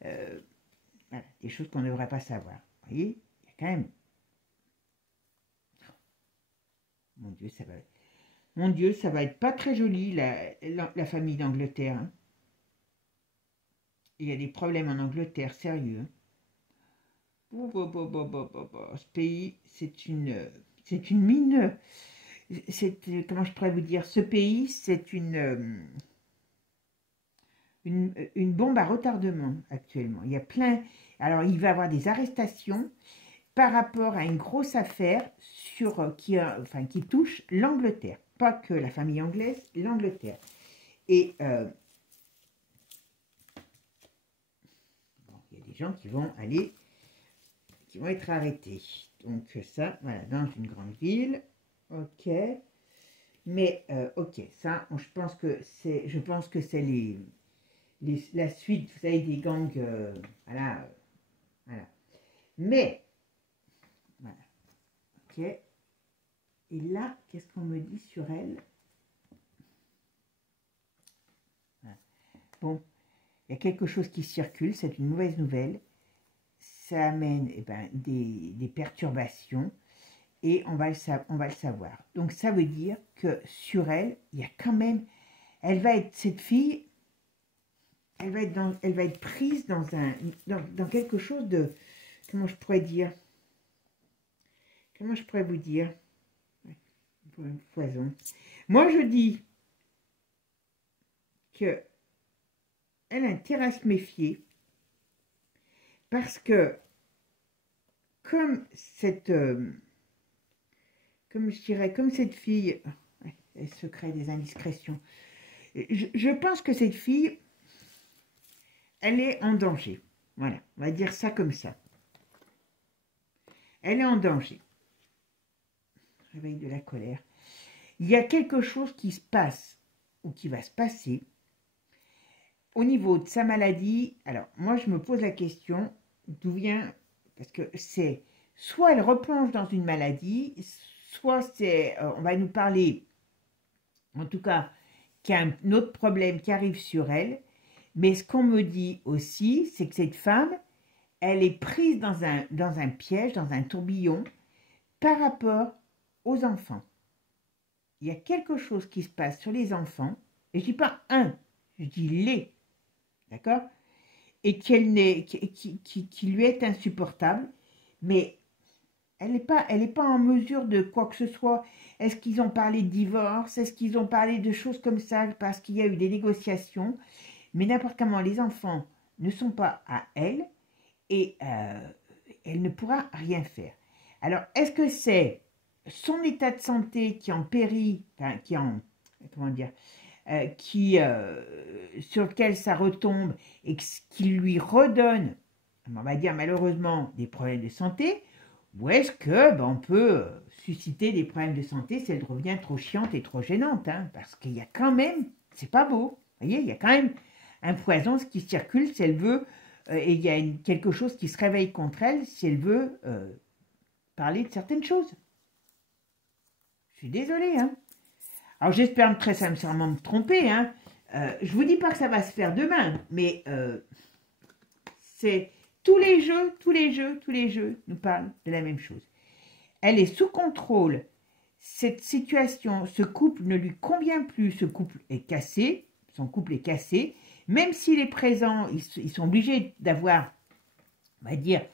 voilà, des choses qu'on ne devrait pas savoir. Vous voyez, il y a quand même... Mon Dieu, ça va... Mon Dieu, ça va être pas très joli, la famille d'Angleterre. Hein. Il y a des problèmes en Angleterre, sérieux. Ce pays, c'est une mine. Comment je pourrais vous dire? Ce pays, c'est une bombe à retardement actuellement. Il y a plein... Alors, il va y avoir des arrestations par rapport à une grosse affaire qui touche l'Angleterre. Pas que la famille anglaise, l'Angleterre. Et bon, il y a des gens qui vont être arrêtés. Donc ça, voilà, dans une grande ville. Ok. Mais, ok, ça, je pense que c'est la suite, vous savez, des gangs, voilà, voilà. Mais, voilà, ok. Et là, qu'est-ce qu'on me dit sur elle? Voilà. Bon, il y a quelque chose qui circule, c'est une mauvaise nouvelle. Ça amène des perturbations et on va le savoir. Donc, ça veut dire que sur elle, il y a quand même... cette fille... Elle va être prise dans quelque chose de... Comment je pourrais dire? Comment je pourrais vous dire? Un poison. Moi, je dis que elle a intérêt à se méfier parce que comme cette fille, elle se crée des indiscrétions. Je pense que cette fille, elle est en danger. Voilà, on va dire ça comme ça. Elle est en danger. Réveil de la colère. Il y a quelque chose qui se passe ou qui va se passer au niveau de sa maladie. Alors, moi, je me pose la question d'où vient... Parce que c'est... Soit elle replonge dans une maladie, soit c'est, on va nous parler, en tout cas, qu'il y a un autre problème qui arrive sur elle, mais ce qu'on me dit aussi, c'est que cette femme, elle est prise dans un piège, dans un tourbillon, par rapport aux enfants. Il y a quelque chose qui se passe sur les enfants, et je dis pas un, je dis les, d'accord? Et qui lui est insupportable, mais elle n'est pas en mesure de quoi que ce soit. Est-ce qu'ils ont parlé de divorce? Est-ce qu'ils ont parlé de choses comme ça parce qu'il y a eu des négociations? Mais n'importe comment, les enfants ne sont pas à elle et elle ne pourra rien faire. Alors, est-ce que c'est son état de santé qui en périt, enfin, comment dire, sur lequel ça retombe et qui lui redonne, on va dire malheureusement, des problèmes de santé, ou est-ce que on peut susciter des problèmes de santé si elle devient trop chiante et trop gênante, hein, parce qu'il y a quand même, c'est pas beau, vous voyez, il y a quand même un poison qui circule si elle veut, et il y a quelque chose qui se réveille contre elle si elle veut parler de certaines choses. Je suis désolée, hein. Alors j'espère très sincèrement me tromper, hein. Je vous dis pas que ça va se faire demain, mais c'est tous les jeux nous parlent de la même chose. Elle est sous contrôle. Cette situation, ce couple ne lui convient plus. Ce couple est cassé. Son couple est cassé. Même s'il est présent, ils sont obligés d'avoir, on va dire,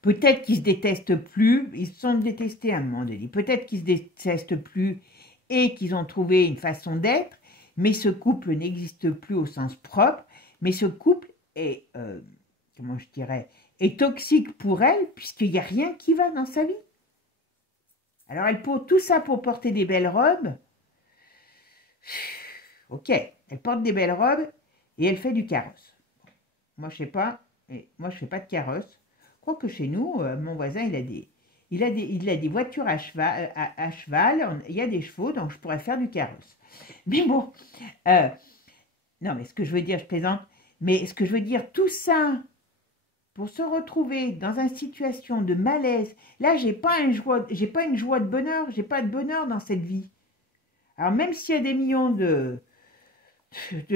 peut-être qu'ils se détestent plus. Ils se sont détestés à un moment donné. Peut-être qu'ils se détestent plus et qu'ils ont trouvé une façon d'être. Mais ce couple n'existe plus au sens propre. Mais ce couple est, comment je dirais, est toxique pour elle puisqu'il n'y a rien qui va dans sa vie. Alors, elle porte tout ça pour porter des belles robes. Ok, elle porte des belles robes et elle fait du carrosse. Moi, je sais pas, mais moi, je fais pas de carrosse. Je crois que chez nous, mon voisin, il a des voitures à cheval, il y a des chevaux, donc je pourrais faire du carrosse. Mais bon, non, mais ce que je veux dire, je plaisante, mais ce que je veux dire, tout ça, pour se retrouver dans une situation de malaise, là, j'ai pas une joie de bonheur, j'ai pas de bonheur dans cette vie. Alors, même s'il y a des millions de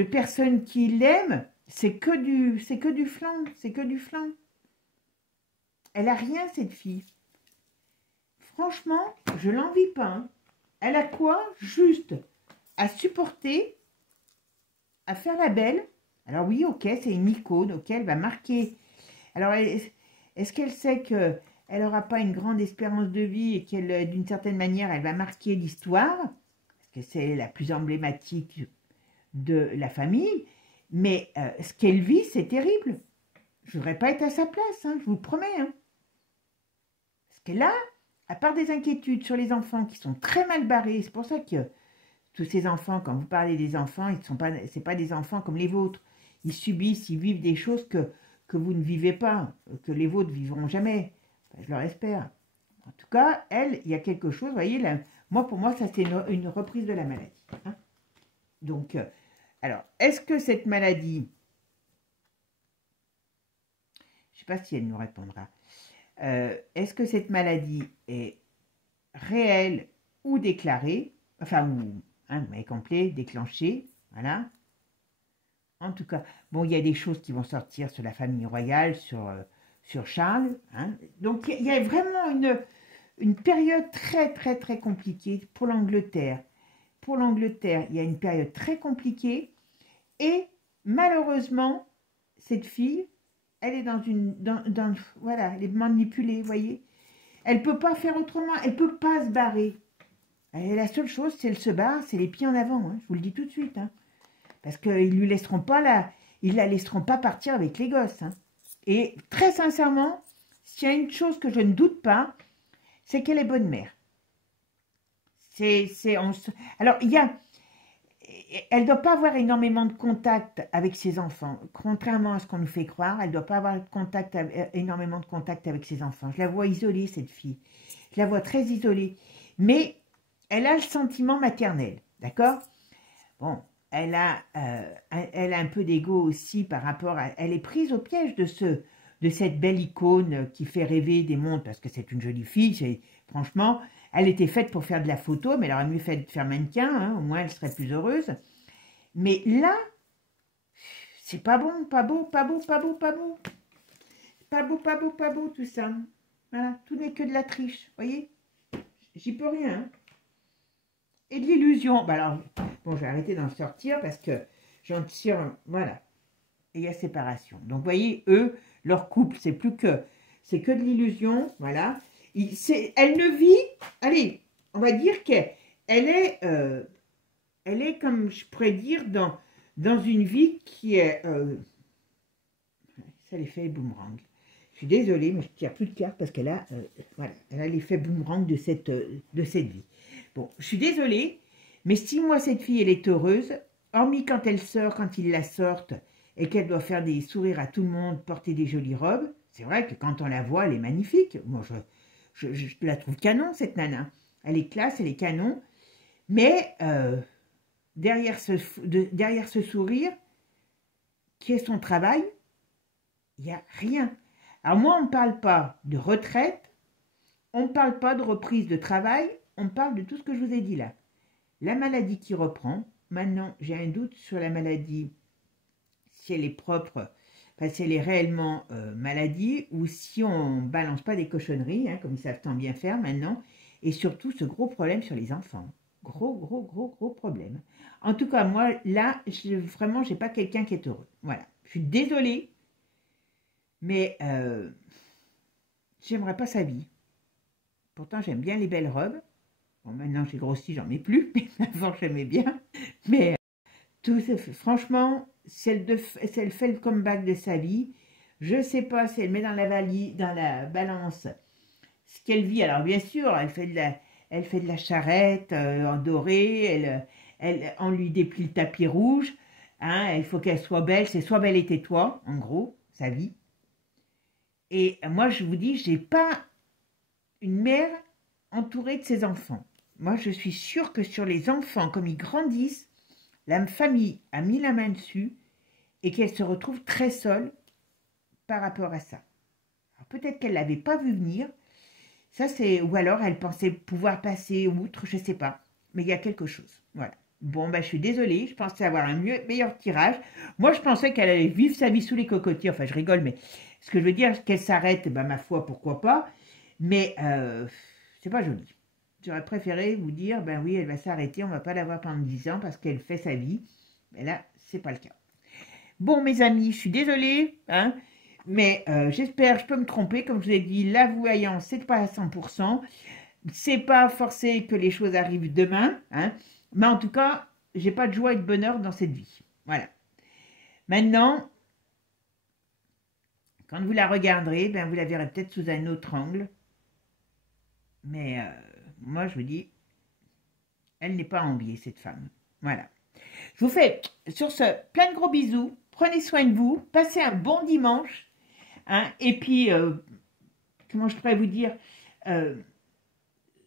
personnes qui l'aiment, c'est que du flan, c'est que du flan. Elle a rien, cette fille. Franchement, je l'envie pas. Hein. Elle a quoi? Juste à supporter, à faire la belle. Alors oui, ok, c'est une icône, ok, elle va marquer. Alors, est-ce qu'elle sait qu'elle n'aura pas une grande espérance de vie et qu'elle, d'une certaine manière, elle va marquer l'histoire? Parce que c'est la plus emblématique de la famille. Mais ce qu'elle vit, c'est terrible. Je ne voudrais pas être à sa place, hein, je vous le promets. Hein. Parce que là, à part des inquiétudes sur les enfants qui sont très mal barrés, c'est pour ça que tous ces enfants, quand vous parlez des enfants, c'est pas des enfants comme les vôtres. Ils subissent, ils vivent des choses que vous ne vivez pas, que les vôtres ne vivront jamais. Enfin, je leur espère. En tout cas, elle, il y a quelque chose, vous voyez, là, pour moi, ça c'est une reprise de la maladie. Hein. Donc, alors, est-ce que cette maladie, je ne sais pas si elle nous répondra, est-ce que cette maladie est réelle ou déclarée, enfin, ou, hein, mais complet, déclenchée, voilà. En tout cas, bon, il y a des choses qui vont sortir sur la famille royale, sur Charles. Hein. Donc, il y a vraiment une période très, très, très compliquée pour l'Angleterre. Pour l'Angleterre, il y a une période très compliquée. Et malheureusement, cette fille, elle est voilà, elle est manipulée, vous voyez. Elle ne peut pas faire autrement, elle ne peut pas se barrer. Et la seule chose, si elle se barre, c'est les pieds en avant, hein, je vous le dis tout de suite. Hein. Parce qu'ils lui laisseront pas ils la laisseront pas partir avec les gosses. Hein. Et très sincèrement, s'il y a une chose que je ne doute pas, c'est qu'elle est bonne mère. Alors, elle ne doit pas avoir énormément de contact avec ses enfants. Contrairement à ce qu'on nous fait croire, elle ne doit pas avoir énormément de contact avec ses enfants. Je la vois isolée, cette fille. Je la vois très isolée. Mais elle a le sentiment maternel, d'accord? Bon, elle a un peu d'ego aussi par rapport à... Elle est prise au piège de cette belle icône qui fait rêver des mondes, parce que c'est une jolie fille, franchement, Elle était faite pour faire de la photo, mais elle aurait mieux fait de faire mannequin, hein, au moins elle serait plus heureuse. Mais là, c'est pas bon, pas beau, pas beau, pas beau, pas beau. Pas beau, pas beau, pas beau tout ça. Voilà, tout n'est que de la triche, voyez. J'y peux rien. Hein. Et de l'illusion. Bah alors, bon, je vais arrêter d'en sortir parce que j'en tire, voilà. Et il y a séparation. Donc, vous voyez, eux, leur couple, c'est que de l'illusion, voilà. Elle ne vit, allez, on va dire qu'elle est, comme je pourrais dire, dans une vie qui est, ça l'effet boomerang. Je suis désolée, mais je ne tire plus de cartes parce qu'elle a, voilà, elle a l'effet boomerang de cette vie. Bon, je suis désolée, mais si moi, cette fille, elle est heureuse, hormis quand elle sort, quand ils la sortent, et qu'elle doit faire des sourires à tout le monde, porter des jolies robes, c'est vrai que quand on la voit, elle est magnifique. Moi, je la trouve canon, cette nana. Elle est classe, elle est canon. Mais derrière ce sourire, qui est son travail, il n'y a rien. Alors moi, on ne parle pas de retraite, on ne parle pas de reprise de travail, on parle de tout ce que je vous ai dit là. La maladie qui reprend. Maintenant, j'ai un doute sur la maladie, si elle est propre, enfin, si elle est réellement maladie, ou si on ne balance pas des cochonneries, hein, comme ils savent tant bien faire maintenant, et surtout ce gros problème sur les enfants. Gros problème. En tout cas, moi, là, vraiment, je n'ai pas quelqu'un qui est heureux. Voilà. Je suis désolée, mais j'aimerais pas sa vie. Pourtant, j'aime bien les belles robes. Bon, maintenant, j'ai grossi, j'en mets plus, mais avant, j'aimais bien. Mais franchement, si elle fait le comeback de sa vie, je ne sais pas si elle met dans la balance ce qu'elle vit. Alors, bien sûr, elle fait de la charrette en doré, on lui déplie le tapis rouge. Hein, il faut qu'elle soit belle, c'est soit belle et tais-toi, en gros, sa vie. Et moi, je vous dis, je n'ai pas une mère entourée de ses enfants. Moi, je suis sûre que sur les enfants, comme ils grandissent, la famille a mis la main dessus et qu'elle se retrouve très seule par rapport à ça. Peut-être qu'elle ne l'avait pas vu venir, ça c'est, ou alors elle pensait pouvoir passer outre, je ne sais pas. Mais il y a quelque chose, voilà. Bon, ben, je suis désolée, je pensais avoir un meilleur tirage. Moi, je pensais qu'elle allait vivre sa vie sous les cocotiers. Enfin, je rigole, mais ce que je veux dire, qu'elle s'arrête, ben, ma foi, pourquoi pas. Mais c'est pas joli. J'aurais préféré vous dire, ben oui, elle va s'arrêter, on va pas la voir pendant 10 ans parce qu'elle fait sa vie. Mais là, c'est pas le cas. Bon, mes amis, je suis désolée, hein, mais j'espère, je peux me tromper. Comme je vous ai dit, la voyance, c'est pas à 100%. C'est pas forcé que les choses arrivent demain, hein. Mais en tout cas, j'ai pas de joie et de bonheur dans cette vie. Voilà. Maintenant, quand vous la regarderez, ben vous la verrez peut-être sous un autre angle. Mais moi, je vous dis, elle n'est pas à envier, cette femme. Voilà. Je vous fais, sur ce, plein de gros bisous. Prenez soin de vous. Passez un bon dimanche. Hein, et puis, comment je pourrais vous dire,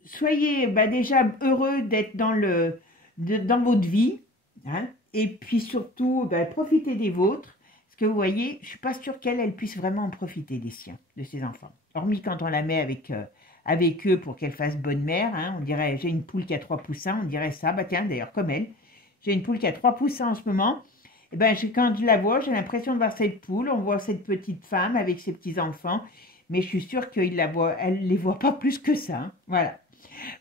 soyez déjà heureux d'être dans votre vie. Hein, et puis surtout, profitez des vôtres. Parce que vous voyez, je ne suis pas sûre qu'elle puisse vraiment en profiter des siens, de ses enfants. Hormis quand on la met avec eux pour qu'elle fasse bonne mère. Hein, on dirait, j'ai une poule qui a 3 poussins, on dirait ça. Bah tiens, d'ailleurs, comme elle. J'ai une poule qui a 3 poussins en ce moment. Et ben, quand je la vois, j'ai l'impression de voir cette poule. On voit cette petite femme avec ses petits-enfants. Mais je suis sûre qu'elle ne les voit pas plus que ça. Hein. Voilà.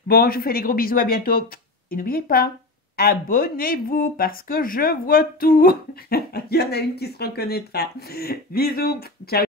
Bon, je vous fais des gros bisous. À bientôt. Et n'oubliez pas, abonnez-vous parce que je vois tout. Il y en a une qui se reconnaîtra. Bisous. Ciao.